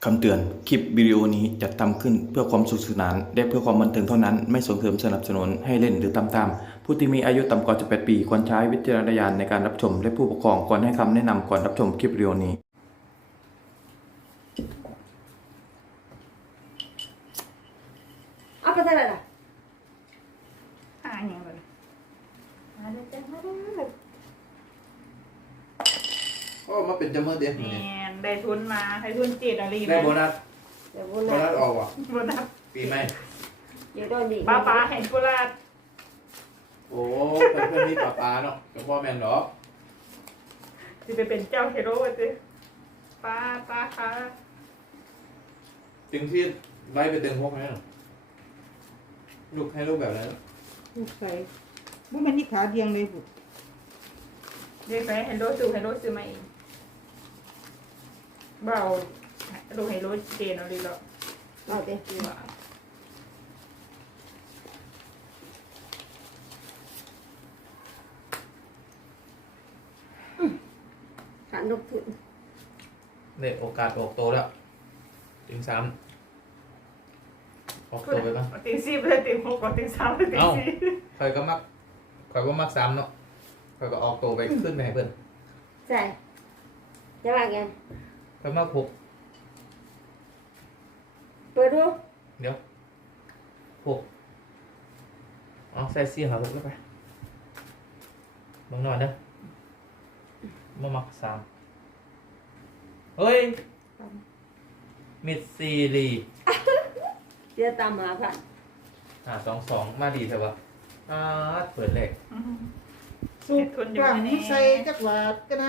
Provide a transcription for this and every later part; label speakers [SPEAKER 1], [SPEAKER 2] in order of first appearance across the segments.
[SPEAKER 1] คำเตือนคลิปวิดีโอนี้จัดทำขึ้นเพื่อความสนุกสนานและเพื่อความบันเทิงเท่านั้นไม่ส่งเสริมสนับสนุนให้เล่นหรือตามตามผู้ที่มีอายุต่ำกว่า18 ปีควรใช้วิจารณญาณในการรับชมและผู้ปกครองควรให้คำแนะนำก่อนรับชมคลิปวิดีโอนี้
[SPEAKER 2] เอาไปเท่าไหร่ล่ะ
[SPEAKER 3] หาอย่างไรหาได้จังมาได้
[SPEAKER 4] ก็มาเป็นจำเมื่อเดียว
[SPEAKER 3] แมนได้ทุนมาให้ทุนเจ็ดอะไร
[SPEAKER 4] ได้โบนัส
[SPEAKER 2] เดี๋ยว
[SPEAKER 4] โบ
[SPEAKER 2] บุญ
[SPEAKER 4] นั
[SPEAKER 2] นะ
[SPEAKER 4] สออกว่ะ
[SPEAKER 3] โบนัส
[SPEAKER 4] ปีใหม่
[SPEAKER 2] เดี๋ยวโดนดิ
[SPEAKER 3] ป้าเห็นกุหลาบ
[SPEAKER 4] โอ้เพื่อนนี่ป้าเนาะกับพ่อแม่นหรอ
[SPEAKER 3] จะไปเป็นเจ้าเฮโร่สิป้าค่ะ
[SPEAKER 4] ถึงที่ไว้ไปเติมพวกนั้นลูกให้ลูกแบบนั้น
[SPEAKER 5] ลูกใส่บุ้มันนี่ขาเดียงเลยบุ
[SPEAKER 3] เรียกไปเฮโร่ซื้อมาเองเบาดูเฮโร่เจนเอาดีหรอ
[SPEAKER 2] เอาเดี๋ยว
[SPEAKER 3] ดีกว่า
[SPEAKER 2] ขันลูกทุน
[SPEAKER 4] เนี่ยโอกาสออกโตแล้วถึง3ออกโตไปบ้าง
[SPEAKER 3] ตีสี่เลยตีหกก่อนตีสามเลยตีสี่
[SPEAKER 4] คอยก็มักคอยก็มัก3เนาะคอยก็ออกโตไปขึ้นไปให้เพื่อน
[SPEAKER 2] ใส่จะว่าไง
[SPEAKER 4] คอยมัก6
[SPEAKER 2] เปิดดู
[SPEAKER 4] เดี๋ยว6เอาใส่4หา6แล้วไปบางหน่อยนะมามัก3เฮ้ยมิดซีรี
[SPEAKER 2] เดี๋ยวตามหาผ่าน
[SPEAKER 4] 2 มาดีใช่ปะเปิดเลข
[SPEAKER 5] สุกกว่างมุดใส่จักหวาดกันนะ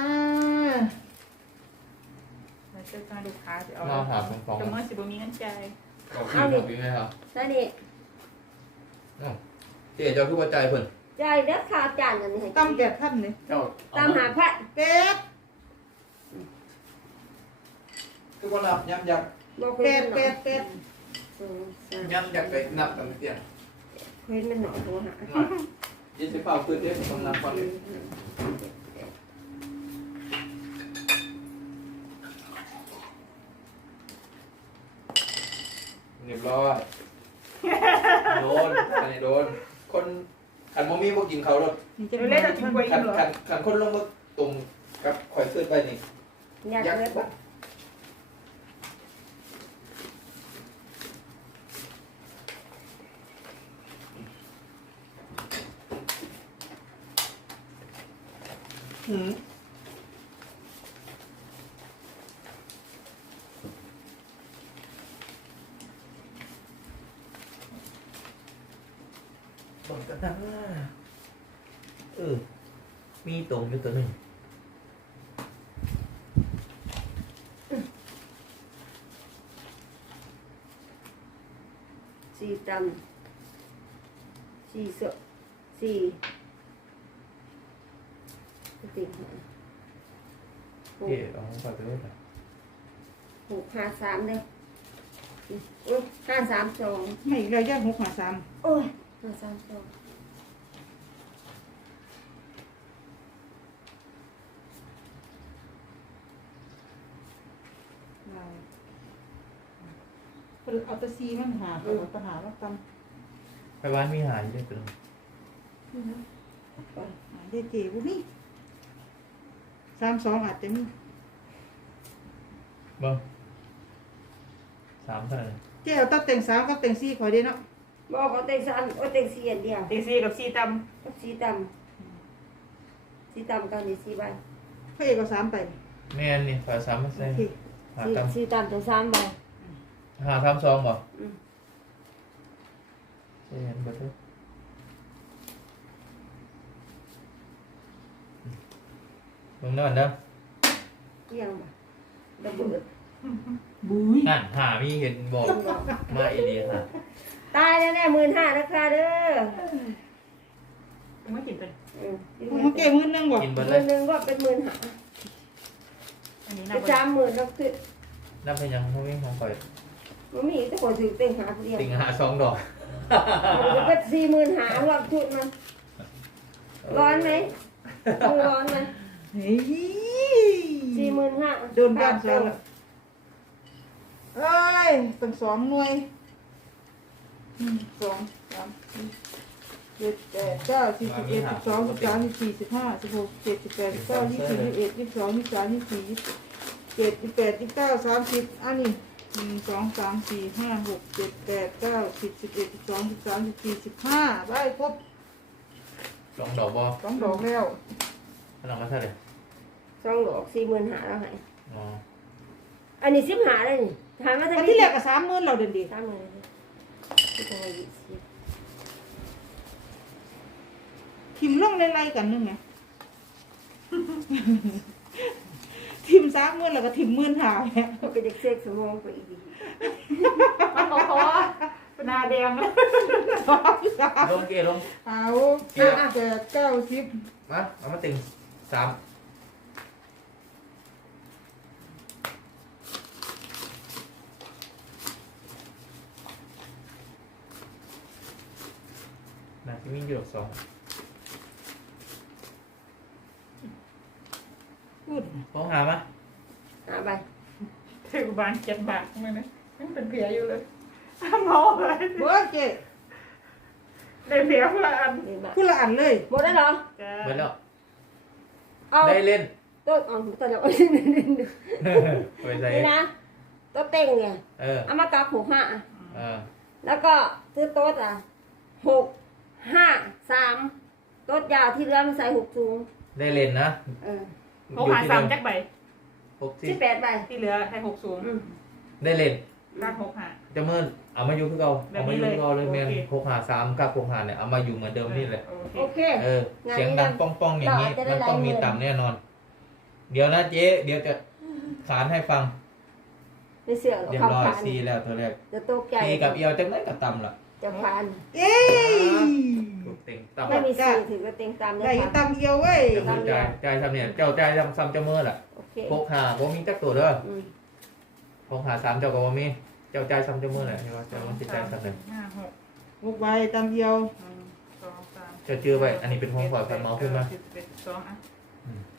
[SPEAKER 3] เราจะการดูค้าจะเอา
[SPEAKER 4] มาหา2
[SPEAKER 3] จะเมื่อสิบมีเงินใจ
[SPEAKER 4] เอาพี่ไหมครับ
[SPEAKER 2] ใส่นี่
[SPEAKER 4] เจ๊เจ้าคือว่าใจเพิ่น
[SPEAKER 2] ใจายเด้อข่าวจานนั่นให้
[SPEAKER 5] ตั้ม8,000เลย
[SPEAKER 4] เจ้า
[SPEAKER 2] ตามหาผ่าน
[SPEAKER 5] เป็ด
[SPEAKER 4] คือว่านับย้ำยักษ์
[SPEAKER 2] บอก
[SPEAKER 5] เป็
[SPEAKER 2] เพื่อน
[SPEAKER 5] ด
[SPEAKER 2] หน่อย
[SPEAKER 5] เป็ด
[SPEAKER 2] 2 3
[SPEAKER 4] ย้ำยักษ์ไปนับกันเตี้ย
[SPEAKER 2] เพื่อนมันหน่อยโทรหา
[SPEAKER 4] ยี่สิบเฝ้าพื้นเตี้ยต้องนับก่อนเลยเรียบร้อยโดนอันนี้โดนคนขันโมมี่พวกกินเขารถ
[SPEAKER 5] นี่จะ
[SPEAKER 3] เล่นเรากินกล้วย
[SPEAKER 4] ขั
[SPEAKER 3] กัน นเหรอ
[SPEAKER 4] ขันคนลงมาตรงกับข่อยขึ้นไปนี่
[SPEAKER 2] อยากเลยปะ
[SPEAKER 4] บอกกันนะมีตรงอยู่ตัวหนึ่ง
[SPEAKER 2] 4ตำ4สด4ติดหา
[SPEAKER 4] เจ๊เอาไปไปเลย
[SPEAKER 2] 6 5 3เด้ออุ้ย5 3 2
[SPEAKER 5] ไม่อีกแล้วย่าง653
[SPEAKER 2] โอ้ย5 3 2
[SPEAKER 5] เอาแตะซีมันหาเอาตะหาว่าตั้ม
[SPEAKER 4] ไปบ้านมีหายด้วยตัวนึง
[SPEAKER 5] หาได้เจ๋บุนี่32อาจจะมี
[SPEAKER 4] บ้าง3เท่าไหร่
[SPEAKER 5] เจ๊เอาตัดแต่ง3กับแต่ง4ขอได้เนาะ
[SPEAKER 2] บอกเขาเต็ง3โอ้เต็ง4อันเดียว
[SPEAKER 3] ตีสี่กับสี่ต
[SPEAKER 2] กับสีดำสีดำกันนี่สีใบ
[SPEAKER 5] พระเอกเอา3ไป
[SPEAKER 4] แม่นนี่ฝา3มา
[SPEAKER 5] โอ
[SPEAKER 4] ใส่
[SPEAKER 5] เค
[SPEAKER 4] หาตำ
[SPEAKER 2] สีดำตัว3ใบ
[SPEAKER 4] หา3 2บ่
[SPEAKER 2] อืม
[SPEAKER 4] เห็นบ่เถอะลงนั่นนะ
[SPEAKER 2] เกี่ยงบ่ระเบิด
[SPEAKER 5] บุ้ย
[SPEAKER 4] นั่นหามีเห็นบอก
[SPEAKER 2] เกี่ยงบ่
[SPEAKER 4] มาอีเดียค่ะ
[SPEAKER 2] ตายแล้วแน่15,000ราคาเด้อ
[SPEAKER 3] ำไม่กินเป็น
[SPEAKER 5] มันเก๋มื้อนึงบ่
[SPEAKER 4] กิน
[SPEAKER 2] เ
[SPEAKER 4] เบิดเล
[SPEAKER 2] งิ
[SPEAKER 4] ย
[SPEAKER 2] นหนึงก็เป็น15,000
[SPEAKER 3] อันนี้
[SPEAKER 2] ไป
[SPEAKER 3] น่า
[SPEAKER 2] 30,000แล้วคือ
[SPEAKER 4] นับให้ยังเขาไม่ของข่อย
[SPEAKER 2] บ่มีแต่คนถือเต็งหาผู้เดียว
[SPEAKER 4] ติ่งหา2 ดอก
[SPEAKER 2] มันก็45,000รวมชุดมันร้อนไหมมือร้อนไหม
[SPEAKER 5] เฮ้ย
[SPEAKER 2] 45,000
[SPEAKER 5] โดนบ้านซ้อนแล้ว
[SPEAKER 2] เ
[SPEAKER 5] ยตั้งสองหน่วย1 2 3 4 7 8 9 10 11 12 13 14 15 16 17 18 19 20 21 22 23 24 27 28 29 30อันนี้1 2 3 4 5 6 7 8 9 10 11 12 13 14 15ได้ครบ
[SPEAKER 4] สองดอกบอ
[SPEAKER 5] 2 ดอกแล้ว
[SPEAKER 4] พลังมาเท่าไหร่
[SPEAKER 2] 2 ดอก40,000หาแล้วให้
[SPEAKER 4] อ๋อ
[SPEAKER 2] อันนี้10หาเลยนี่ถามว่า
[SPEAKER 5] อั
[SPEAKER 2] ทาง
[SPEAKER 5] นที่แรกก็30,000เราเด่นดี
[SPEAKER 2] 30,000ที่ตรงนี้
[SPEAKER 5] ทิมลงไล่ๆกันนึงไง ทิม30,000แล้วก็ทิม15,000เนี่ย
[SPEAKER 2] ก็เป็นเด็กเซ็กสมองไปอีกดี
[SPEAKER 3] มันบอกเขาว่าเป็นนาแดงนะ
[SPEAKER 4] ลงเกลง
[SPEAKER 5] เอา8 9 10
[SPEAKER 4] มาเอามาติงสามน่าจะมีอยู่ดอกสอง
[SPEAKER 5] พูด
[SPEAKER 4] ต้องหามา
[SPEAKER 2] หาไป
[SPEAKER 3] ถือบาน7 บาทมันนะมันเป็นเพียอยู่เลยเมาเลย
[SPEAKER 5] เบิดเจ๊
[SPEAKER 3] ได้เพียเพื่ออัน
[SPEAKER 2] เดี๋ยวมา
[SPEAKER 5] พูดละอันเลย
[SPEAKER 2] หมดแล้วเหรอ
[SPEAKER 3] จ้า
[SPEAKER 4] เบิดแล้ว
[SPEAKER 2] เอา
[SPEAKER 4] ได้เล่น
[SPEAKER 2] ต้นเอาต้นเดี๋ยว
[SPEAKER 4] ไปใส่
[SPEAKER 2] นี่นะโต๊ะเต็งเนี่ย
[SPEAKER 4] เออ
[SPEAKER 2] เอามากลับ65อ่ะ
[SPEAKER 4] เออ
[SPEAKER 2] แล้วก็ซื้อโต๊ะอ่ะ6 5 3โต๊ะยาวที่เหลือมันใส่6สูง
[SPEAKER 4] ได้เล่นนะ
[SPEAKER 2] เออ
[SPEAKER 3] เขาหา3จักใบ
[SPEAKER 2] 18ใบ
[SPEAKER 3] ที่เหลือให้6สูง
[SPEAKER 2] อืม
[SPEAKER 4] ได้เล่น
[SPEAKER 3] รัก6หา
[SPEAKER 4] จะเมินเอามาอยู่คือเรา
[SPEAKER 3] แบบ
[SPEAKER 4] เอามา
[SPEAKER 3] นี้
[SPEAKER 4] อยู่คือเราเลย
[SPEAKER 3] เลย
[SPEAKER 4] แมน
[SPEAKER 3] โอเค
[SPEAKER 4] หกหาสามกับหกหาเนี่ยเอามาอยู่เหมือนเดิมนี่แหละ
[SPEAKER 2] โอเค
[SPEAKER 4] เออ เสียงดังป้องป้องๆอย่างนี้
[SPEAKER 2] เราอาจจะได้
[SPEAKER 4] มันต้องมี
[SPEAKER 2] หลายหมื่น
[SPEAKER 4] ต่ำแน่นอน เดี๋ยวนะเจ๊เดี๋ยวจะขานให้ฟัง
[SPEAKER 2] ไม่เสือหรอก
[SPEAKER 4] เรียบ
[SPEAKER 2] เขา
[SPEAKER 4] ร้อย
[SPEAKER 2] ผ่าน
[SPEAKER 4] ซีแล้วตัวแรก
[SPEAKER 2] จะตกใจ
[SPEAKER 4] ซีกับเอียวจังไรกับต่ำล่ะ
[SPEAKER 2] จะผ่าน
[SPEAKER 5] เอ้ย
[SPEAKER 4] ถูกเต็งต่ำ
[SPEAKER 2] ไม่มีสีถือว่าเต็งตาม
[SPEAKER 5] ได้
[SPEAKER 2] ได้
[SPEAKER 5] อยู่
[SPEAKER 2] ค่ะ
[SPEAKER 5] ตำเอียวเว้ย
[SPEAKER 4] จะมือใจทำเนี่ยเจ้าใจซ้ำเจ้ามือล่ะ
[SPEAKER 2] โอเค
[SPEAKER 4] หกหาบ่มีจักตัวเด้อ
[SPEAKER 2] อืม
[SPEAKER 4] หกหาสามเจ้าก็บ่มีเจ้าใจซ้ำเจ้ามือแหละใช่ป่ะเจ้ามันจิตใจซ้ำเลย
[SPEAKER 3] 5 6
[SPEAKER 5] 6ใบตำเอียว
[SPEAKER 3] 1 2 3
[SPEAKER 4] เจ้าชื่อไว้อันนี้เป็นของขวัญไฟเมาขึ้นมา
[SPEAKER 3] 11 12อ่ะ
[SPEAKER 4] อืม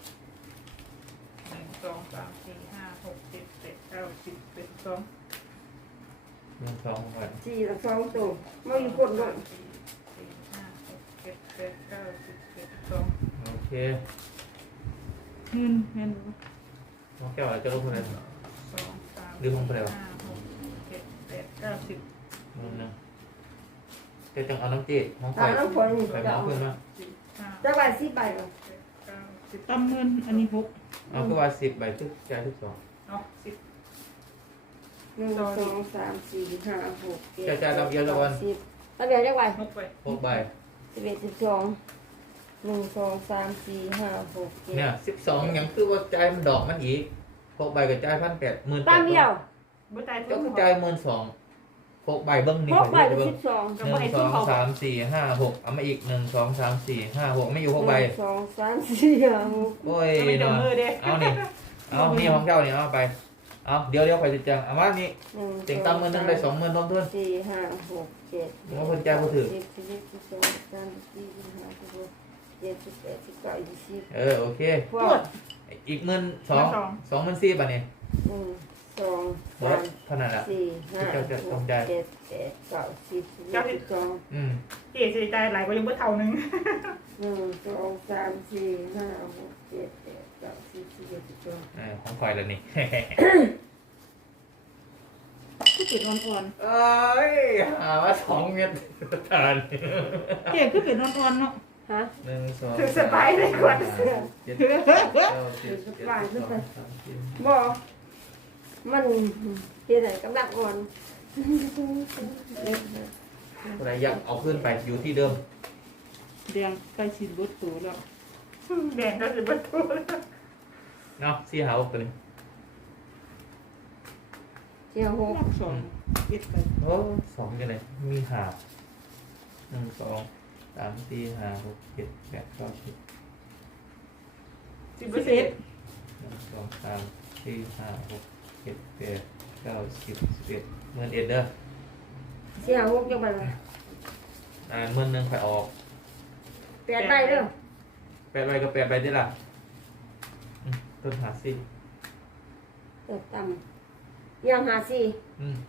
[SPEAKER 3] 1 2 3 4 5 6 7 8 9 10 11 12
[SPEAKER 4] หนึ่งสองของขวัญ
[SPEAKER 2] สี่ละสองตัวไม่มีคนด้วย
[SPEAKER 3] 4 5 6 7 8 9 10 11 12
[SPEAKER 4] โอเค
[SPEAKER 5] เงินเงิน
[SPEAKER 4] น้องแก้วจะลงเท่าไหร่
[SPEAKER 3] 2 3
[SPEAKER 4] หรือของเปล่า
[SPEAKER 3] 5 6 7 8 9 10
[SPEAKER 4] นู่นนะเจะจังเอาน้ำจีดของ
[SPEAKER 2] ตา
[SPEAKER 4] ไฟ
[SPEAKER 2] มน้ำคนนี่
[SPEAKER 4] ไฟ
[SPEAKER 2] จะ
[SPEAKER 4] เมา
[SPEAKER 2] เอา
[SPEAKER 4] ขึ้นมา
[SPEAKER 3] 15
[SPEAKER 2] จะใบสี่ใบเหรอ
[SPEAKER 3] 9 10
[SPEAKER 5] ตำเงินอันนี้6
[SPEAKER 4] เอาคือว่า10ใบทุกใจทุกสอง
[SPEAKER 3] เอา10
[SPEAKER 2] 1 2 3 4 5 6 7
[SPEAKER 4] จะจ่ายดอกเดียวละวัน
[SPEAKER 2] 10ระเบียบจะใบ
[SPEAKER 3] 6ไป
[SPEAKER 4] 6ใบ
[SPEAKER 2] 11 12 1 2 3 4 5 6
[SPEAKER 4] เนี่ย
[SPEAKER 2] 7
[SPEAKER 4] 12ยังคือว่าจ่ายมันดอกมันอีก6ใบก็จ่าย1,800 18,000
[SPEAKER 2] ตามเดียว
[SPEAKER 3] บ่ตายทุ
[SPEAKER 4] เจ้าก ก็จ่าย12,000 6ใบเบิ้งนี่
[SPEAKER 2] พกใบ
[SPEAKER 4] ข่อย
[SPEAKER 2] เป็น
[SPEAKER 4] เบิ่ง
[SPEAKER 2] 12
[SPEAKER 3] ก็บ่ให้ทุก
[SPEAKER 4] 1
[SPEAKER 3] เขา
[SPEAKER 4] 2 3 4 5 6เอามาอีก1 2 3 4 5 6ไม่อยู่6ใบ
[SPEAKER 2] 1 2 3 4 5 6
[SPEAKER 4] โอ้ย
[SPEAKER 3] จะไม่จับ
[SPEAKER 4] เนาะ
[SPEAKER 3] มือเด้
[SPEAKER 4] เอานี่เอานี่ของเจ้านี่เอาไปเอาเดี๋ยวข่อยสิจังเอามานี่
[SPEAKER 2] 1
[SPEAKER 4] เต็งตามมือนึงได้20,000รวมทุน
[SPEAKER 2] 4 5 6 7
[SPEAKER 4] ผมว่าคนใจบ่ถือ
[SPEAKER 2] 10 11 12 13 14 15 16 17 18 19 20
[SPEAKER 4] โอเค
[SPEAKER 2] พวก
[SPEAKER 4] อีก12,000 บาทนี่
[SPEAKER 2] 1 2
[SPEAKER 4] เบิด
[SPEAKER 2] 3
[SPEAKER 4] เท่านั้นล่ะ
[SPEAKER 2] 4 5
[SPEAKER 4] เจ้าจะต้องจ่าย
[SPEAKER 2] 6 7 8 9 10 11 12
[SPEAKER 4] อืม
[SPEAKER 3] เจ๊สิตายหลายกว่ายังบ่เท่านึง
[SPEAKER 2] 1 2 3 4 5 6 7 8 9 10 11 12
[SPEAKER 4] ของข่อยแล้วนี่
[SPEAKER 5] คือเป็นอ่อน
[SPEAKER 4] เอ้ยหาว่า2เม็ดทาน
[SPEAKER 5] ๆเจ๊คือเป็นอ่อนๆเนาะ
[SPEAKER 2] ฮะ
[SPEAKER 4] 1 2
[SPEAKER 3] ถือสบายเลยกว่า
[SPEAKER 4] 7 9 10 11
[SPEAKER 2] บ่มันเฮ็ดให้กำลังอ่อน
[SPEAKER 4] อะไรยังเอาขึ้นไปอยู่ที่เดิม
[SPEAKER 5] แดงใกล้สิบ่ตัวแล้ว
[SPEAKER 3] แบ่งก็สิบ่ถูก
[SPEAKER 4] เนาะ4 5 6ตัวนี้
[SPEAKER 2] เจียวหก
[SPEAKER 5] รอบ2เอ็ดไป
[SPEAKER 4] โอ้2กันเลยมีหา1 2 3 4 5 6 7 8 9 10
[SPEAKER 3] สิบ
[SPEAKER 5] 11
[SPEAKER 4] 1 2 3 4 5 6 7 8 9 10 11เงินเอ็ดเด้อ
[SPEAKER 2] เจียวหกจังไปบ่
[SPEAKER 4] เงินหนึ่งไปออก
[SPEAKER 2] 8ใบเด้อ
[SPEAKER 4] 8 ใบกับ8 ใบได้ละต้นหาสิ
[SPEAKER 2] เติบต่ยังหาสี่
[SPEAKER 4] อืม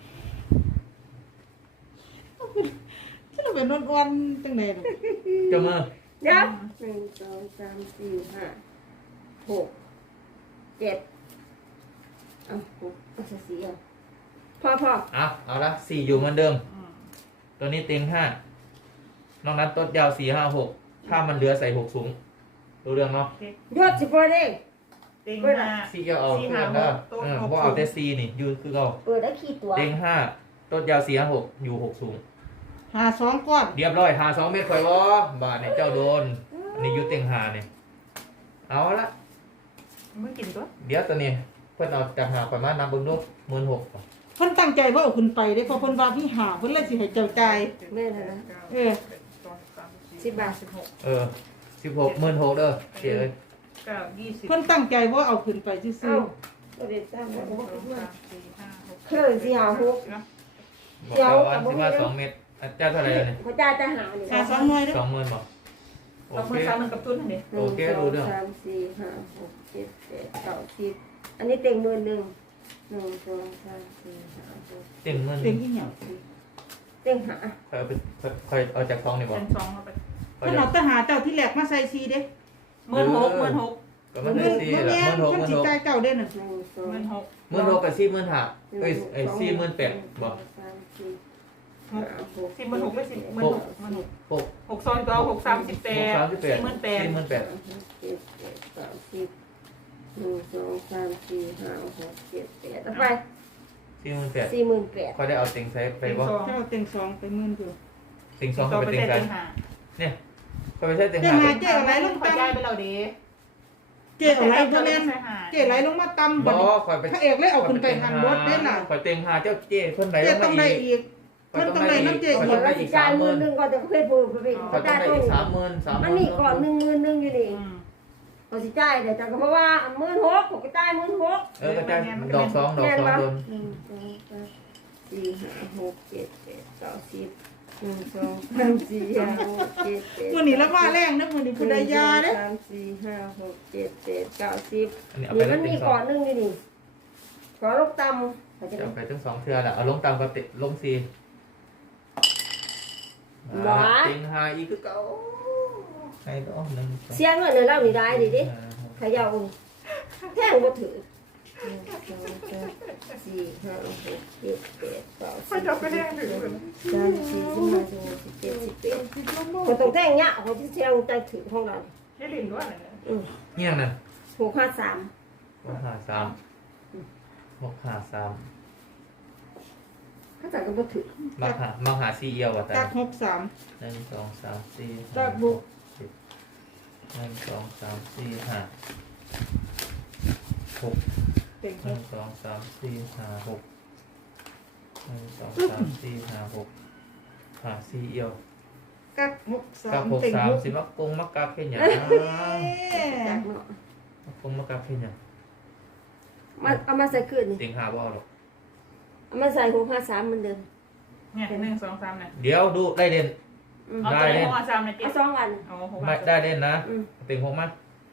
[SPEAKER 5] ที่เราเป็นอ้วนๆจังไดล่ะ
[SPEAKER 4] เจ้ามือ
[SPEAKER 2] เดี๋ยวหนึ่งสองสามสี่ห้าหกเจ็ดเอาหกเอาสี่เอาพอ
[SPEAKER 4] เอาละ4อยู่เหมือนเดิม
[SPEAKER 5] อืม
[SPEAKER 4] ตัวนี้เต็ง5นอกนั้นต้นยาว4 5 6ถ้ามันเหลือใส่6สูงรู้เรื่องเนาะ
[SPEAKER 2] ยอดสิบเปอร์เด้ง
[SPEAKER 3] ติง
[SPEAKER 2] เปิด
[SPEAKER 3] ห้า
[SPEAKER 4] 4เอา
[SPEAKER 3] สี่
[SPEAKER 4] เพื่
[SPEAKER 3] ห้า
[SPEAKER 4] อนเด้อ
[SPEAKER 3] หกต้นหก
[SPEAKER 4] ว่าเอาแต่4นี่อยู่คือเรา
[SPEAKER 2] เปิดได้ขี้ตัว
[SPEAKER 4] เต็ง5ต้นยาว4 5 6อยู่6สูง
[SPEAKER 5] หาสองก้อน
[SPEAKER 4] เรียบร้อยหา2 เมตรข่อยวะบาทเนี่ยเจ้าโดนอันนี้อยู่เต็ง5เนี่ยเอาละ
[SPEAKER 3] มึงกินตัว
[SPEAKER 4] เดี๋ยวตัวนี้เพื่อนเอาจากหาประมาณนับเบิ่งดู16,000
[SPEAKER 5] เพิ่นตั้งใจว่าเอาขึ้นไปได้เพราะเพิ่นว่าพี่หาเพิ่นเลยสิให้เจ้าใจาย
[SPEAKER 2] แม่นะนะ
[SPEAKER 5] เออ
[SPEAKER 2] 10 บาท
[SPEAKER 3] 16
[SPEAKER 4] 16,000เด้อเจ๊เอ้ย
[SPEAKER 3] 9 20
[SPEAKER 5] เพิ่นตั้งใจว่าเอาขึ้นไปซื่
[SPEAKER 2] เอ้า
[SPEAKER 5] อ
[SPEAKER 2] ตัวเด็ดตั้ง
[SPEAKER 3] 1
[SPEAKER 2] ไว้
[SPEAKER 3] 2
[SPEAKER 2] โอ้โห
[SPEAKER 3] 3 4 5 6
[SPEAKER 2] เครื่องสี่หาหก
[SPEAKER 4] บอกแล้วว่าสิมา2 เมตรเจ้าเท่าไหร่แล้วเนี่ย
[SPEAKER 2] เขาจ่ายจะหาเนี่ย
[SPEAKER 5] ๆหาสองหน่วยเด้อ
[SPEAKER 4] 20,000บ่โอ
[SPEAKER 3] เรา
[SPEAKER 4] เค
[SPEAKER 3] เมื่อเช้ามันกับตุ้นอันนี้
[SPEAKER 4] โอเครู้เรื่อง
[SPEAKER 2] 1 2 3 4 5 6 7 8 9 10อันนี้เต็งหมื่นหนึ่ง1 2 3 4 5 6
[SPEAKER 4] เต็มเงิน
[SPEAKER 5] เต็งอีหยัง
[SPEAKER 2] เต็งหา
[SPEAKER 4] ค่อยเอาไปค่อยเอาจากซองนี่บ่
[SPEAKER 3] เป็น2เอาไป
[SPEAKER 4] ค่อย
[SPEAKER 5] เพิ่น
[SPEAKER 4] จะ
[SPEAKER 5] เอาแต่หาเจ้าที่แรกมาใส่ซีเด้
[SPEAKER 3] 16,000
[SPEAKER 4] ก็มัน
[SPEAKER 5] เงิ
[SPEAKER 4] ได้
[SPEAKER 5] น
[SPEAKER 4] สี่
[SPEAKER 5] บ่
[SPEAKER 4] ละ
[SPEAKER 5] แม่น
[SPEAKER 4] 16,000
[SPEAKER 5] เพิ่นสิจ่ายเจ้าเด้อน่ะ
[SPEAKER 2] 1 2
[SPEAKER 3] 16,000
[SPEAKER 4] 16,000กับ45,000เอ้ยไอ้48,000บ่
[SPEAKER 3] 10,000 16,000ไม่10,000 16,000
[SPEAKER 4] 6
[SPEAKER 3] 6 2 2 6 3 18
[SPEAKER 4] 48,000
[SPEAKER 3] 48,000
[SPEAKER 2] เอาไป
[SPEAKER 4] 48,000
[SPEAKER 2] 48,000
[SPEAKER 4] ค่อยได้เอาเต็งใส่ไปบ่
[SPEAKER 5] เจ้าเต็งสองไปหมื่นเดียว
[SPEAKER 4] เต็ง2
[SPEAKER 3] ต่อ
[SPEAKER 4] ไป
[SPEAKER 3] ไป
[SPEAKER 4] เต็ง
[SPEAKER 3] เต็
[SPEAKER 4] ใส่
[SPEAKER 3] งห้า
[SPEAKER 4] เนี่ยค่อยไปใส่เต็ง
[SPEAKER 5] เต็ง
[SPEAKER 4] 5
[SPEAKER 5] หา
[SPEAKER 4] เต็ง
[SPEAKER 5] เจ๊เอาไหลลง
[SPEAKER 3] ขอ
[SPEAKER 5] ตำ
[SPEAKER 3] ย้ายไปเราดี
[SPEAKER 5] เจ๊เอาไหลบ่แม่นเจ๊ไหลลงมาตำ
[SPEAKER 4] บ่
[SPEAKER 5] บัดนี้
[SPEAKER 4] ค่อยไป
[SPEAKER 5] พระเอกเลยเอาขึ้นไปหันรถได้ล่ะ
[SPEAKER 4] ค่อยเต็ง5เจ้าเจ้เพิ่นไหน
[SPEAKER 5] เจ๊
[SPEAKER 4] ลง
[SPEAKER 5] ต้
[SPEAKER 4] มา
[SPEAKER 5] องได้
[SPEAKER 4] อีก
[SPEAKER 5] อีกเพิ่นต้องได้น้ำเจ๊
[SPEAKER 4] ข้
[SPEAKER 5] อี
[SPEAKER 4] อย
[SPEAKER 5] ก
[SPEAKER 4] ต้
[SPEAKER 2] แล้
[SPEAKER 4] อง
[SPEAKER 2] ว
[SPEAKER 4] ได้
[SPEAKER 2] สิจ่ายหมื่นหนึ่งก่อนจะเคยพูดไป
[SPEAKER 4] ค่อยต้อ
[SPEAKER 2] จ่าง ย
[SPEAKER 4] ได้
[SPEAKER 2] ตร
[SPEAKER 4] อี
[SPEAKER 2] ง
[SPEAKER 4] ก30,000
[SPEAKER 2] มันมีก่อน10,000อยู่นี่ก็สิจ่ายแต่จังเพราะว่า16,000ผมก็จ่าย16,000
[SPEAKER 4] เออก็ได้ดอก2ดอก2โดน
[SPEAKER 5] มื้อนี้ละว่าแรงนะมื้อนี้ผู้ใดยาเด้
[SPEAKER 4] อันนี้เอา
[SPEAKER 2] นี่
[SPEAKER 4] ไปแล้
[SPEAKER 2] มั
[SPEAKER 4] วน เต็
[SPEAKER 2] มี
[SPEAKER 4] ง
[SPEAKER 2] ก่อน
[SPEAKER 4] 2
[SPEAKER 2] หนึงอยู่นี่ก่อนลูกตำเขาจะ
[SPEAKER 4] จะเอาไปทั้ง2เทื่อละเอาลงตามกับติลง4เต็ง5อีกคือเก่าให้ดอก1
[SPEAKER 2] เสียงเงินเลยเล่านี่ได้ดิดิเขย่าแท่งบ่ถือ4 5 6 7 8 9
[SPEAKER 3] ไม่ต้องไปแดงถึง
[SPEAKER 2] คนตรงแท่งเนี้ยคนที่เชียงใจถือของเรา
[SPEAKER 3] ให้ลินด้วยอะไรเนี่ย
[SPEAKER 4] เงี้ยนั่น
[SPEAKER 2] 653
[SPEAKER 4] 653
[SPEAKER 2] ถ้าจากก็บ่ถือ
[SPEAKER 4] มาหาซีเอียวอ่ะแต่
[SPEAKER 5] ตัก63
[SPEAKER 4] 1 2 3 4
[SPEAKER 5] ตักบุก
[SPEAKER 4] 1 2 3 4 5 6
[SPEAKER 5] เต็ง
[SPEAKER 4] 1 2 3 4 5 6 1 2 3 4 5 6หาซีเอียว
[SPEAKER 5] กัก
[SPEAKER 4] กับ
[SPEAKER 5] 63เต็ง
[SPEAKER 4] 63สิมักกงมักกาเพียนหยัง
[SPEAKER 2] จากเนาะ
[SPEAKER 4] มักกงมักกาเพียนหยัง
[SPEAKER 2] มาเอามาใส่คืนนี่
[SPEAKER 4] เต็งหาบ่หรอก
[SPEAKER 2] เอามาใส่653เหมือนเดิม
[SPEAKER 3] เนี่ย1 2 3เนี่ย
[SPEAKER 4] เดี๋ยวดูได้เด่น
[SPEAKER 3] เอาตัวนี้มา3เนี่ย
[SPEAKER 2] เอา
[SPEAKER 3] เจ๊
[SPEAKER 2] 2อัน
[SPEAKER 3] เอา6
[SPEAKER 4] ไม่ได้เด่นนะ
[SPEAKER 2] อืม
[SPEAKER 4] เต็งหกมา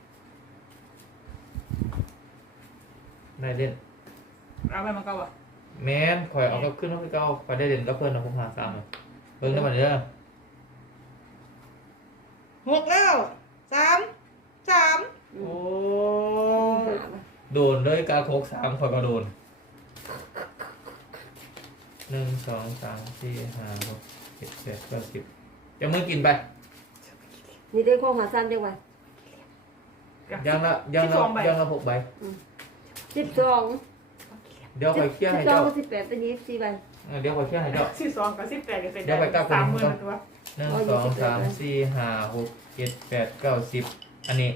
[SPEAKER 4] ได้เด่น
[SPEAKER 3] เอาไปมันก็ว่ะ
[SPEAKER 4] แม่นข่อยเอาก็ขึ้นมาคือเก่าข่อยได้เด่นก็เพิ่นเอาผมหา3เลยเบิ่งได้บัดนี้เด้อ
[SPEAKER 5] 6แล้ว3
[SPEAKER 4] โอ้โดนเลยกาโคก3ข่อยก็โดน1 2 3 4 5 6 7 8 9 10จะมือกินไป
[SPEAKER 2] นี่ได้ของ53จังหวัด
[SPEAKER 4] ยังละ6ใบ
[SPEAKER 2] 12
[SPEAKER 4] เดี๋ยวข่อยเคลียร์ให้เจ้า
[SPEAKER 2] 12 18เป็น24ใบ
[SPEAKER 4] เดี๋ยวข่อยเคลียร์ให้เจ้า
[SPEAKER 3] 12กับ18ก็เป็น
[SPEAKER 4] เดี๋ยวไปกลับกัน
[SPEAKER 3] 30,000ตัว
[SPEAKER 4] 1 2 3 4 5 6 7 8 9 10อันนี้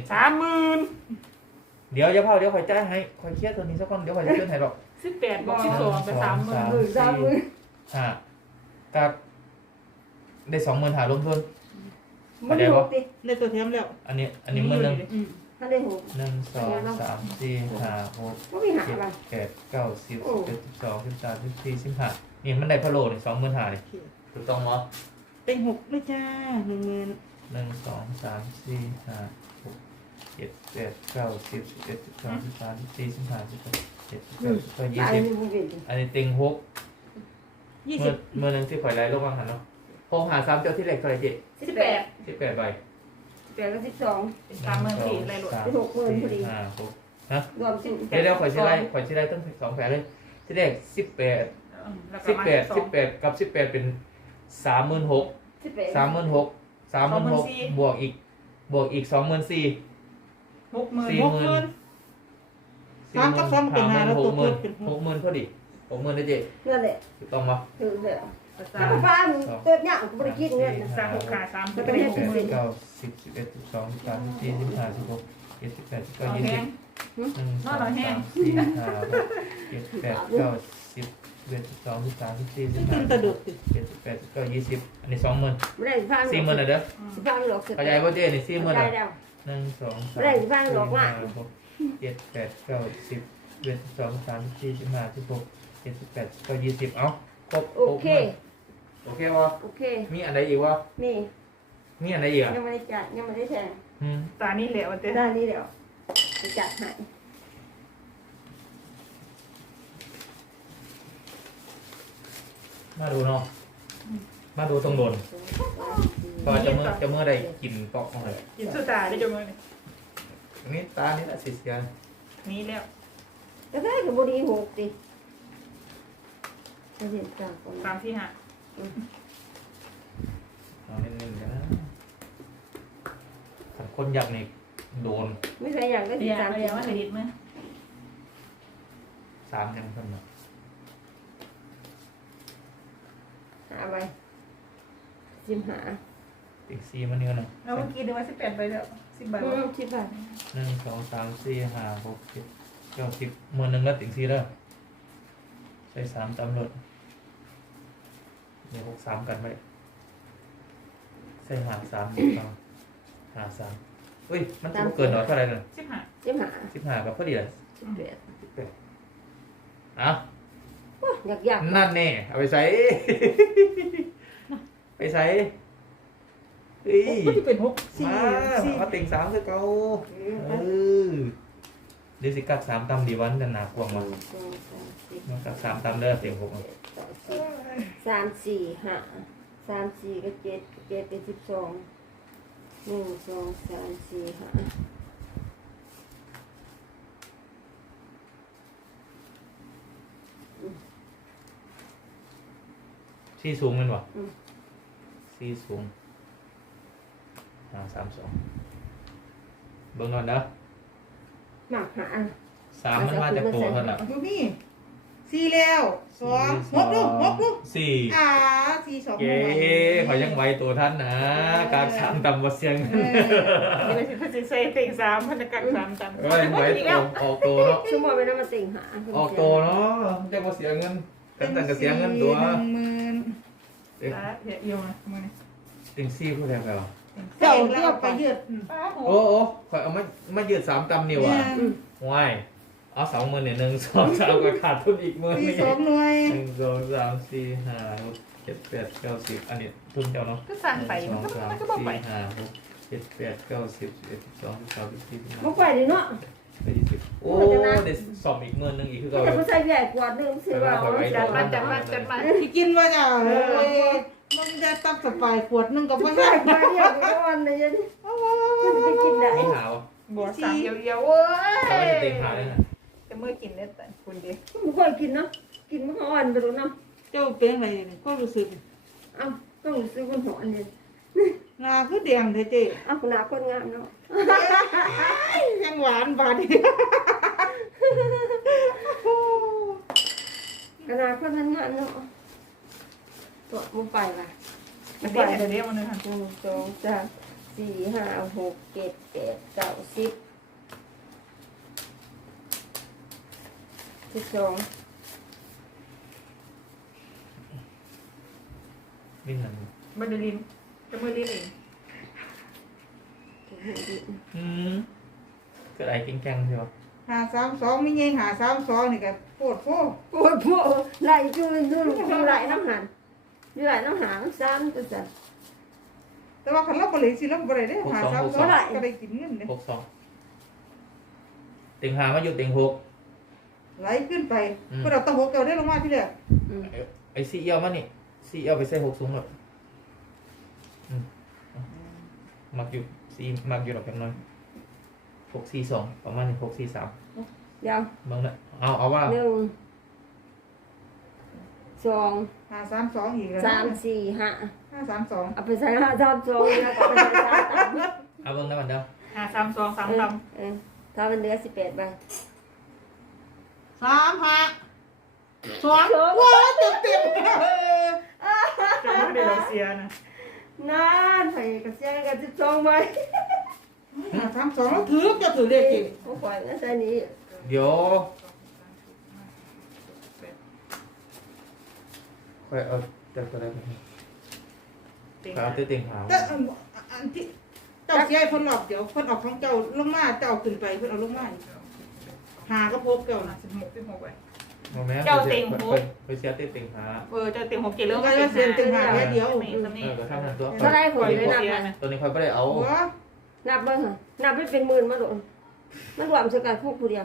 [SPEAKER 3] 30,000
[SPEAKER 4] เดี๋ยวอย่าเผาเดี๋ยวข่อยจ่ายให้ข่อยเคลียร์ตัวนี้สักก่อนเดี๋ยวข่อยจะเคลียร์ให้ดอก
[SPEAKER 3] 18บอก12ไป30,000
[SPEAKER 4] ห้ากับได้20,000หารวมทุน
[SPEAKER 2] มันได้6ติ
[SPEAKER 5] ได้ตัวแถมแล้ว
[SPEAKER 4] อันนี้มื้อนึง
[SPEAKER 5] อืม
[SPEAKER 2] มันได้6
[SPEAKER 4] 1 2 3 4 5 6
[SPEAKER 2] บ่มีหาอะไร
[SPEAKER 4] 7 8 9 10 11 12 13 14 15นี่มันได้พะโล้นี่20,000หานี่ถูกต้องมั้ย
[SPEAKER 5] เต็ง6เลยจ้า10,000
[SPEAKER 4] 1 2 3 4 5 6 7 8 9 10 11 12 13 14 15 16 เจ็ดแปดก็ยี่
[SPEAKER 2] ตาย
[SPEAKER 4] สิบ
[SPEAKER 2] นี่มึงเป็น
[SPEAKER 4] อันนี้ติงหก
[SPEAKER 5] 20
[SPEAKER 4] เมื่อหนึ่งที่ข่อยไล่ลงมาหันเนาะหกหาสามเจ้าที่เหล็กเท่าไหร่เจ็ด
[SPEAKER 3] 18
[SPEAKER 4] 18ใบ
[SPEAKER 2] 8กับ12
[SPEAKER 3] เป็น30,000อะไรหลุด
[SPEAKER 2] 16,000พอดี
[SPEAKER 4] ห้าหกฮะ
[SPEAKER 2] รวมสิ
[SPEAKER 4] เดี๋ยวข่อยสิไล่ตั้ง2แผลเลยที่แรก18
[SPEAKER 3] แล้วก็
[SPEAKER 4] สิบ
[SPEAKER 3] มา
[SPEAKER 4] แปด
[SPEAKER 3] 12
[SPEAKER 4] สิบแปดกับ18เป็น36,000
[SPEAKER 2] 18
[SPEAKER 4] 36,000บวกอีก24,000
[SPEAKER 3] 60,000
[SPEAKER 5] 3กับ2เป็น5แล้วตัวเพิ่มเป็น
[SPEAKER 4] 60,000พอดี60,000ได้เจ๊
[SPEAKER 2] นั่นแหละ
[SPEAKER 4] ถูกต้องปะ
[SPEAKER 2] คือแล้ว
[SPEAKER 3] ประ
[SPEAKER 2] ถ้า
[SPEAKER 3] จา
[SPEAKER 2] ฟ้ามึงตัวเนี่ยกูบ่ได้คิดเงินนะ
[SPEAKER 3] สามหกขา3
[SPEAKER 2] มันเป็นเรื่อง
[SPEAKER 4] แปดเก้าสิบ11 12 13 14 15 16 17 18 19 20
[SPEAKER 3] นอนหน่อยแห้ง
[SPEAKER 4] 4 5 6 7 8 9 10 11 12 13 14
[SPEAKER 5] ขึ้น
[SPEAKER 4] 15
[SPEAKER 5] ตะดุกติ
[SPEAKER 4] 17 18 19 20อันนี้20,000
[SPEAKER 2] ไม่ได้ฟ้า
[SPEAKER 4] 40,000อ่ะเด้อ
[SPEAKER 2] ฟ้าหรอก
[SPEAKER 4] เข้าใจป่ะเจ๊นี่40,000
[SPEAKER 2] ได้
[SPEAKER 4] อ่ะ
[SPEAKER 2] แล้ว
[SPEAKER 4] 1 2 3
[SPEAKER 2] ไม่ได้ฟ้าหรอกว่า
[SPEAKER 4] 6 7 8 9 10 11 12 13 14 15 16 17 18 19 20เอ้าครบ
[SPEAKER 2] โอเค
[SPEAKER 4] โอเควะ
[SPEAKER 2] โอเค
[SPEAKER 4] มีอันใดอีกวะ
[SPEAKER 2] นี่
[SPEAKER 4] มีอันใดอีกอ่ะ
[SPEAKER 2] ยังไม่ได้จ่ายยังไม่ได้แทง
[SPEAKER 3] ตานี่แหละวันเต้
[SPEAKER 2] ได้นี่เดี๋ยวจะจัดให้
[SPEAKER 4] มาดูเนาะมาดูตรงโดนพอจะเมื่อใดกินปอกมาเลย
[SPEAKER 3] กินสุดตาได้จังเลย
[SPEAKER 4] อันนี้ตานี่แหละสิเสีย
[SPEAKER 3] นี่แล้ว
[SPEAKER 2] แต่ได้กับบดีหกดิจะเห็นต่างคน
[SPEAKER 3] 3 4 5
[SPEAKER 4] เอาเน้นๆกันนะถ้าคนอยากนี่โดน
[SPEAKER 2] ไม่ใช่อย่างก็
[SPEAKER 3] เดี๋
[SPEAKER 2] ที่
[SPEAKER 3] ยว
[SPEAKER 2] สาม
[SPEAKER 3] เดี๋ยวว่าจะดิดมั้ย
[SPEAKER 4] 3ยังคนเนาะ
[SPEAKER 2] หาไปสิบหา
[SPEAKER 4] อีก4มันเนื้อเนาะ
[SPEAKER 3] แล้วเมื่อกี้นึกว่า18ใบแล้ว10ใบ
[SPEAKER 2] สิบบาท
[SPEAKER 4] 1 2 3 4 5 6 7 9 10มือหนึ่งแล้วถึง4แล้วใส่3ตำรวจเดี๋ยว6 3กันไว้ใส่หา3ดีกว่าหา3เฮ้ยมันจะบ่เกินหน่อยเท่าไหร่น่ะ
[SPEAKER 3] 15
[SPEAKER 2] สิบหา
[SPEAKER 4] 15กับพอดีเลย
[SPEAKER 2] สิบแปด
[SPEAKER 4] อ่ะ
[SPEAKER 2] อยากอยาก
[SPEAKER 4] นั่นแน่เอาไปใส่ ไปใส่เฮ้ย
[SPEAKER 3] ก็จะเป็น6
[SPEAKER 4] มาติ่ง3คือเก่าเออเดี๋ยวสิกัด3ตำดีวันจะหนากวางมา
[SPEAKER 2] สองสามสี่
[SPEAKER 4] กัด3ตำเด้อเต็ง6อ่ะ
[SPEAKER 2] สามสี่ห้าสามสี่ก็เจ็ดเจ็ดเป็น12 1 2 3 4 5
[SPEAKER 4] ซี่สูงแมันบ่
[SPEAKER 2] อืม
[SPEAKER 4] ซี่สูง3 2เบิ่งก่อนเด้อ
[SPEAKER 2] หนักหา
[SPEAKER 4] 3มันมาจากตัวเท่านั้นล่ะ
[SPEAKER 5] อยู่นี่4แล้ว2 6ลูก6ลูก
[SPEAKER 4] 4
[SPEAKER 5] 4 2
[SPEAKER 4] เย้เขายังไวตัวท่านนะการ3ตำบ่เสียง
[SPEAKER 3] เดี๋ยวสิใส่ติ่ง3พันกัก3ตัน
[SPEAKER 4] เอ้ยไว้ตัวออกตัวเนาะ
[SPEAKER 2] ชั่วโมงไปนั่นมาติ่งหา
[SPEAKER 4] ออกตัวเนาะได้บ่เสียเงินกันตั้งก็เสียเงินตัว
[SPEAKER 5] 10,000
[SPEAKER 4] เอ๊ะ
[SPEAKER 3] ตาเอียวนะมื้อนี้
[SPEAKER 4] ติงซี่พูดแทนไปวะ
[SPEAKER 5] เจ้าเรียกไปยืด
[SPEAKER 3] ป้าโห
[SPEAKER 4] โอ้โอ้ข่อยเอามายืด3ตำนี่ว่ะว้ายเอา20,000เนี่ย1 2 3ก็ขาดทุนอีกมื้อ
[SPEAKER 5] 4
[SPEAKER 4] นี่
[SPEAKER 5] 2หน่วย
[SPEAKER 4] 1 2 3 4 5 6 7 8 9 10อันนี้ทุนเจ้าเนาะ
[SPEAKER 3] ก็สั่นไป
[SPEAKER 4] 1
[SPEAKER 3] มัน
[SPEAKER 4] 2
[SPEAKER 3] ก็
[SPEAKER 4] 3
[SPEAKER 3] บ่ไป
[SPEAKER 4] 4 5 6 7 8 9 10 11 12 13 14
[SPEAKER 2] มุกไปดิเนาะ
[SPEAKER 4] 15 20โอ้เดี๋ยวสอบอีกมื้อนึงอีกคือเก่า
[SPEAKER 2] แต่ผู้ชายใหญ่กว่านึงสิว่า
[SPEAKER 3] จัดมาจัดมาจัดมา
[SPEAKER 5] ที่กินว่าจะมันจะตักสปายขวดนึงกับ
[SPEAKER 2] ผู้
[SPEAKER 5] ว่า
[SPEAKER 2] ชายกว่าเนี่ยก็วันเลยยันจะกินได้
[SPEAKER 4] ไม่หาวะ
[SPEAKER 3] บวก3เอียวๆเว้
[SPEAKER 4] เขาไม่
[SPEAKER 3] ย
[SPEAKER 4] ได้ติงหาเลยนะ
[SPEAKER 3] แต่เมื่อกินเนี่ยแต่คุณดี
[SPEAKER 2] ไม่ค่อยกินเนาะกินมันก็อ่อนไปรู้เนาะ
[SPEAKER 5] เจ้าเป็นอะไรเนี่ยก็รู้สึก
[SPEAKER 2] เอ้าต้องซื้อคนหัวเนี่ย
[SPEAKER 5] หน้าคือแดงเท่เจ๊
[SPEAKER 2] เอ้าหนาคนงามเนาะ
[SPEAKER 5] ยังหวานบาดเดี
[SPEAKER 2] ขนาดคนมันงามเนาะตัวมุกไปว่ะ
[SPEAKER 3] เดี๋ยวเดี๋ยวมันนึงค่ะ
[SPEAKER 2] 1 2 3 4 5 6 7 8 9 10 12
[SPEAKER 4] วิ่งหนัง
[SPEAKER 3] บันเดลินจะมือลินเอง
[SPEAKER 4] เกิดอะไรกิ้งแกงใช่ปะ
[SPEAKER 5] 532มีเงี้ย532นี่ก็ปวดโพ
[SPEAKER 2] ปวดพวกไหลจุนดูดูไหลน้ำหันดูไหลน้ำหางซ้ำก็จะ
[SPEAKER 5] แต่ว่าคันเราบ่เลยสิเราบ่ได้เด้532ก็ได้กินเงินเด้
[SPEAKER 4] 62ติงหามาอยู่ติง6
[SPEAKER 5] ไหลขึ้นไปเพื่อเราต้องหกเก่าได้ลงมาที่แรก
[SPEAKER 4] ไอ้ซีเอลมานี่ซีเอลไปใส่6สูงหรอกมักอยู่ซีมักอยู่หรอกแค่น้อย642ประมาณนี้643
[SPEAKER 2] เดี๋ยว
[SPEAKER 4] บางนะเอาว่า
[SPEAKER 2] 1 2
[SPEAKER 5] 532อีกแล้ว
[SPEAKER 2] 3 4 5
[SPEAKER 5] 532
[SPEAKER 2] เอาไปใส่5 3 2แล้วก็ไปใส่3ต่ำ
[SPEAKER 4] เอาเบิ่งนะมันเด้อ
[SPEAKER 3] 5 3 2 3 ตำ
[SPEAKER 2] ถ้ามันเหลือ18ใบ
[SPEAKER 5] 3 5 2ว้าเต็ม
[SPEAKER 3] จะไม่ได้เราเสียนะ
[SPEAKER 2] นั่นใส่กระเซียกัน12ใบ
[SPEAKER 5] 532แล้วถือจะถือเลขกี่
[SPEAKER 2] โอ้โหงั้นใส่นี้
[SPEAKER 4] เดี๋ยวค่อยเอาจากตัวใดก่อน
[SPEAKER 3] ติง
[SPEAKER 4] เอาตัวเต็งหา
[SPEAKER 5] แต่อันที่เจ้าเสียให้เพิ่นหลอกเดี๋ยวเพิ่นออกของเจ้าลงมาเจ้าขึ้นไปเพิ่นเอาลงมาหาก็พบเก่า
[SPEAKER 3] 16 16ไป
[SPEAKER 4] บ่แม่น
[SPEAKER 3] เจ้าเต็งหู
[SPEAKER 4] ไปเสียเต็งหา
[SPEAKER 3] เจะเต็ง6เกลือ
[SPEAKER 5] ก็เสียตึงหาแค่เดียว
[SPEAKER 3] นี่
[SPEAKER 4] ก็ทำนั่นตัว
[SPEAKER 2] เท่าไรคนเลยนับนะ
[SPEAKER 4] ตัวนี้ค่อยบ่ได้เอา
[SPEAKER 5] หัว
[SPEAKER 2] นับเบิ่งค่ะนับไปเป็นหมื่นมาโดนมันรวมสกัดพวกผู้เดียว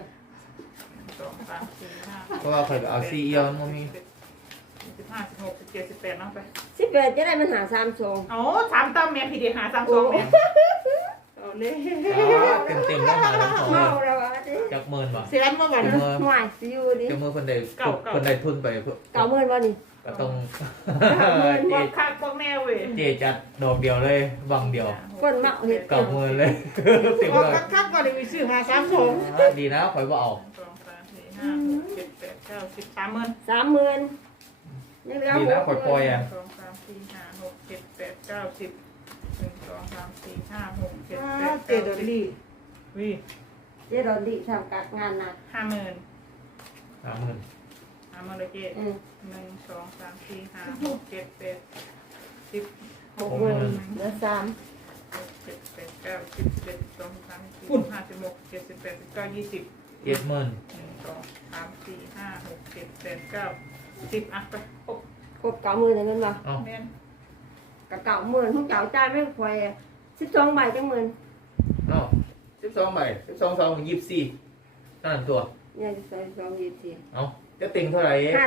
[SPEAKER 3] 2 3 4 5
[SPEAKER 4] เพราะว่าค่อยเอาซีเอลมันมี
[SPEAKER 3] 15 16 17 18น้องไป
[SPEAKER 2] 18จะได้มันหา32
[SPEAKER 3] โอ้3ตำแม่พี่ดีหา3 2แม่
[SPEAKER 2] เอาเลย
[SPEAKER 4] เต็มได้หาทั้งสอง
[SPEAKER 2] เมาแล้วอ่ะดิ
[SPEAKER 4] จักหมื่นบ่
[SPEAKER 5] เสียนมาวัน
[SPEAKER 4] จักมือ
[SPEAKER 2] หวายสิอยู่ดิ
[SPEAKER 4] จักมือเพิ่นได้ทุนไป
[SPEAKER 2] 90,000บ่นี่
[SPEAKER 4] ก็ต้อง
[SPEAKER 3] พวกคักพวกแม่เว้ย
[SPEAKER 4] เจจัดดอกเดียวเลยบังเดียว
[SPEAKER 2] คนเมาเฮ็ด
[SPEAKER 4] เก่ามือเลยเต็ม
[SPEAKER 5] ออก
[SPEAKER 4] เลย
[SPEAKER 5] คักๆว่าได้ไปซื้อ532
[SPEAKER 4] ดีนะข่อยบ่เอา
[SPEAKER 3] 2 3 4 5 6 7 8 9 10 30,000
[SPEAKER 2] 30,000ยังเหลือ
[SPEAKER 4] ดีนะข่อยปล่อยอ่ะ
[SPEAKER 3] 2 3 4 5 6 7 8 9 10 1 2 3 4 5 6 7 8
[SPEAKER 5] เจดอลลี่
[SPEAKER 3] วิ
[SPEAKER 2] เจ๊ดอนดิทำการงานหนัก
[SPEAKER 3] 50,000
[SPEAKER 4] 30,000
[SPEAKER 3] 50,000เลยเจ๊ 1 2 3 4 5 6 7 8 10
[SPEAKER 2] 60,000เหลือ3
[SPEAKER 3] 7 8 9 10 11 12 13 14 15 16 17 18 19 20
[SPEAKER 4] 70,000
[SPEAKER 3] 1 2 3 4 5 6 7 8 9 10อ่ะไปครบ
[SPEAKER 2] ครบ90,000ได้เงินบ่
[SPEAKER 4] เอ้า
[SPEAKER 3] แม่น
[SPEAKER 2] ก็90,000ทุกเจ้าจ่ายไม่ค่อย12ใบจังหมื่น
[SPEAKER 4] เอ้า12ใบ12 2 24นั่นตัว
[SPEAKER 2] เนี่ย12 24
[SPEAKER 4] เอ้าจะติ่งเท่าไหร่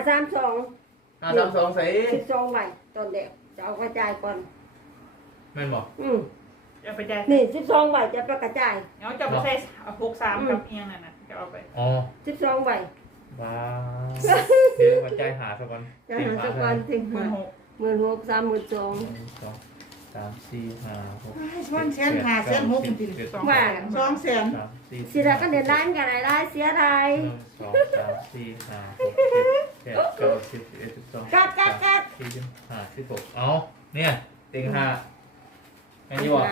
[SPEAKER 2] 532
[SPEAKER 4] 532ใส่
[SPEAKER 2] 12ใบตอนเด็กจะเอากระจายก่อน
[SPEAKER 4] แม่นบ่
[SPEAKER 3] เอาไปจ่าย
[SPEAKER 2] นี่12ใบจะไปกระจาย
[SPEAKER 3] เอาจะไปใส่63กับเอียงนั่นน่ะจะเอาไป
[SPEAKER 4] อ๋อ
[SPEAKER 2] 12ใบ
[SPEAKER 4] ว้าเดี๋ยวมาใจายหาซะก่อน
[SPEAKER 2] จะหาสักวันถึง
[SPEAKER 3] 16,000
[SPEAKER 2] 16,000 32,000
[SPEAKER 4] 1 2 3 4 5 6
[SPEAKER 5] มันแสน5แสน6จริง
[SPEAKER 2] ว่า
[SPEAKER 5] 2แสน
[SPEAKER 4] 3 4
[SPEAKER 2] เสียดายก็เดือนล้านกันได้เสียดาย
[SPEAKER 4] 1 2 3 4 5 6 7 8 9 10 11 12
[SPEAKER 2] กัดกัดกัด
[SPEAKER 4] 15 16เอาเนี่ยติ่ง5อันนี้บ่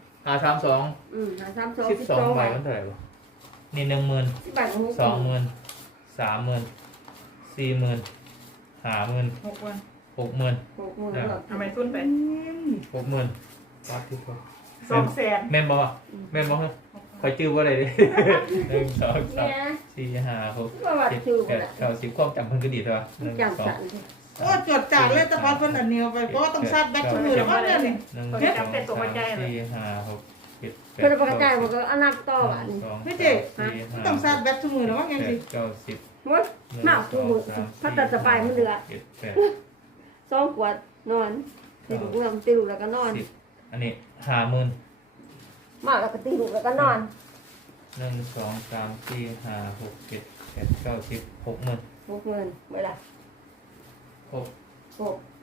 [SPEAKER 4] 532
[SPEAKER 2] 532
[SPEAKER 4] 12
[SPEAKER 2] ใบ
[SPEAKER 4] ใบมันเท่าไหร่บ่นี่ 10,000
[SPEAKER 2] 10ใบของ
[SPEAKER 4] 20,000 30,000 40,000 50,000
[SPEAKER 3] 6,000
[SPEAKER 4] 60,000
[SPEAKER 2] 60,000
[SPEAKER 3] ทำไมตุ้นไป
[SPEAKER 4] 60,000วัดที่ครบ
[SPEAKER 3] 200,000
[SPEAKER 4] แม่นบ่วะแม่นบ่ฮะคอยจื้อบ่ได้เด้1 2
[SPEAKER 2] เนี่ย
[SPEAKER 4] 3 4 5 6
[SPEAKER 2] ว่าว่าชื่อ
[SPEAKER 4] 7 8 9 10ความจำเพิ่นก็ดีเท่า1
[SPEAKER 2] จำสัน
[SPEAKER 5] โอ้จดจ่ายเลยแต่พอเพิ่นอันเดียวไปเพราะว่าต้องซัดแบตมือแล้วว่าเนี่ย
[SPEAKER 4] 1 2 3 4 5 6 7
[SPEAKER 2] เพื่อนประกาศใจบอกว่าอนาคตต่ออัน
[SPEAKER 5] ต้องซัดแบตมือแล้วว่าไงสิ
[SPEAKER 4] 9 10
[SPEAKER 2] มดหมาคู่มือพัดตัดสบายมันเดือด
[SPEAKER 4] 7 8
[SPEAKER 2] 2 ขวดนอนตีลูกเงื่อมตีลูกแล้วก็นอน
[SPEAKER 4] 10อันนี้50,000
[SPEAKER 2] มาแล้วก็ตีลูกแล้วก็นอน
[SPEAKER 4] 1 2 3 4 5 6 7 8 9 10 60,000
[SPEAKER 2] 60,000เวลา
[SPEAKER 4] ครบ
[SPEAKER 2] 6